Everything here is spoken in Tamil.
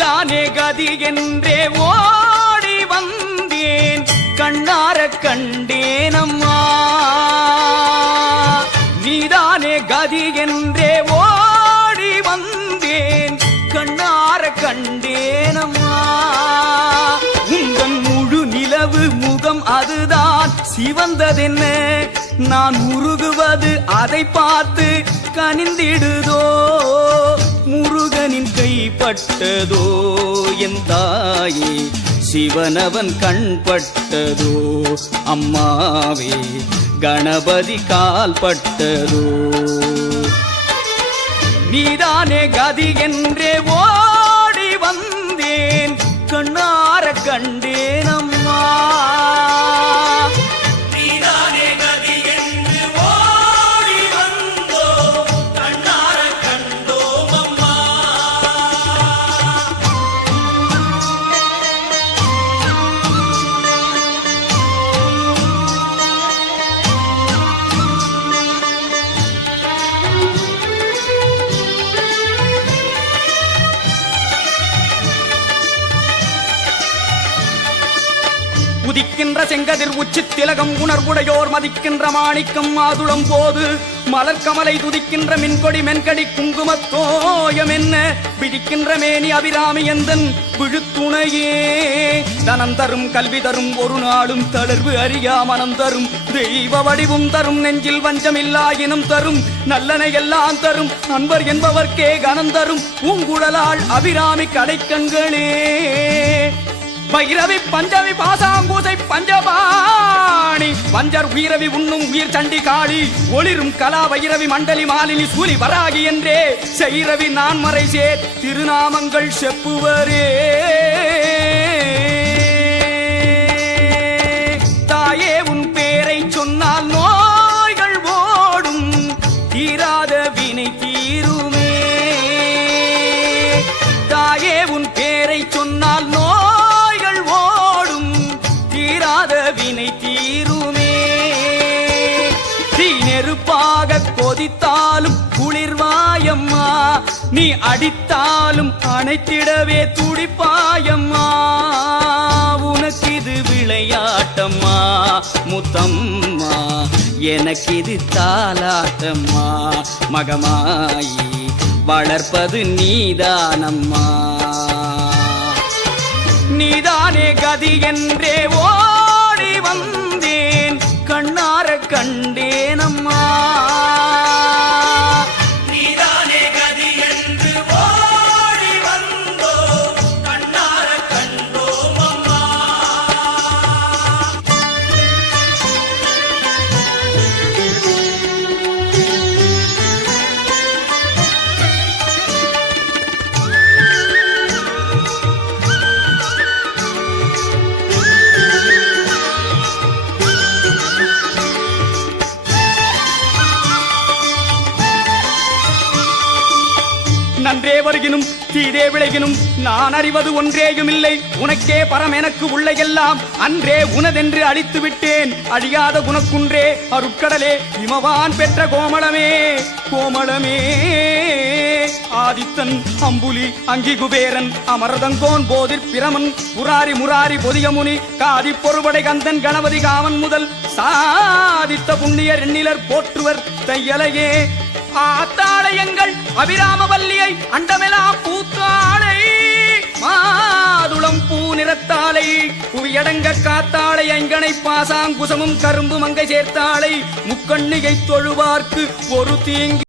நீதானே கதி என்றே ஓடி வந்தேன் கண்ணார கண்டேனம்மா நீதானே கதி என்றே ஓடி வந்தேன் கண்ணார கண்டேனம்மா உங்கள் முழு நிலவு முகம் அதுதான் சிவந்ததென்ன நான் உருகுவது அதை பார்த்து கனிந்திடுதோ முருகனின் கைப்பட்டதோ என் தாயே சிவனவன் கண்பட்டதோ அம்மாவே கணபதி கால்பட்டதோ நீதானே கதி என்றே ஓடி வந்தேன் கண்ணார கண்டேன் அம்மா உதிக்கின்ற செங்கதிர் உச்சி திலகம் உணர்வுடையோர் மதிக்கின்ற மாணிக்கம் மாதுளம் போது மலர்கமலை துதிக்கின்ற மின்கொடி மென்கடி குங்குமத்தோயம் என்ன பிடிக்கின்ற மேனி அபிராமி எந்தன் விழுத்துணையே தனம் தரும் கல்வி தரும் ஒரு நாளும் தளர்வு அறியா மனம் தரும் தெய்வ வடிவும் தரும் நெஞ்சில் வஞ்சமில்லாயினும் தரும் நல்லனை எல்லாம் தரும் அன்பர் என்பவர்க்கே கனம் தரும் பூங்குழலாள் அபிராமி கடைக்கண்களே பைரவி பஞ்சமி பாசாம்பூசை பஞ்சபாணி பஞ்சர் உயிரவி உண்ணும் உயிர் சண்டி காளி ஒளிரும் கலா வைரவி மண்டலி மாலினி சூலி வராகி என்றே செய்ரவி நான்மறை சேர் திருநாமங்கள் செப்புவரே தாயே உன் பேரை சொன்னால் நோய்கள் ஓடும் தீராத வினை தீருமே தாயே உன் பேரை சொன்னால் வினை தீருமே தீ நெருப்பாக கொதித்தாலும் குளிர்வாயம்மா நீ அடித்தாலும் அணைத்திடவே துடிப்பாயம்மா உனக்கு இது விளையாட்டம்மா முத்தம்மா எனக்கு இது தாலாட்டம்மா மகமாயி வளர்ப்பது நீதானம்மா நீதானே கதி என்றே ஓடி வந்தேன் கண்ணார கண்டேனம்மா நீதானே கதி என்று ஓடி வந்தோ கண்ணார கண்டோம் அம்மா நன்றே வருகினும் தீதே விளைகினும் நான் அறிவது ஒன்றேயும் இல்லை உனக்கே பரம் எனக்கு உள்ள எல்லாம் அன்றே உனதென்று அழித்து விட்டேன் அழியாத குணக்குன்றே அருட்கடலே இமவான் பெற்ற கோமளமே கோமளமே ஆதித்தன் அம்புலி அங்கி குபேரன் அமரதங்கோன் போதிற் பிரமன் புராரி முராரி பொதியமுனி காதி பொறுபடை கந்தன் கணபதி காமன் முதல் சாதித்த புண்ணியர் எண்ணிலர் போற்றுவர் தையலையே ஆத்தாளையங்கள் அபிராமவல்லியை அண்டமெலாம் பூத்தாளை மாதுளம் பூ நிறத்தாளை புவியடங்க காத்தாளை ஐங்கனை பாசாங்குசமும் கரும்பு மங்கை சேர்த்தாளை முக்கண்ணிகை தொழுவார்க்கு ஒரு தீங்கு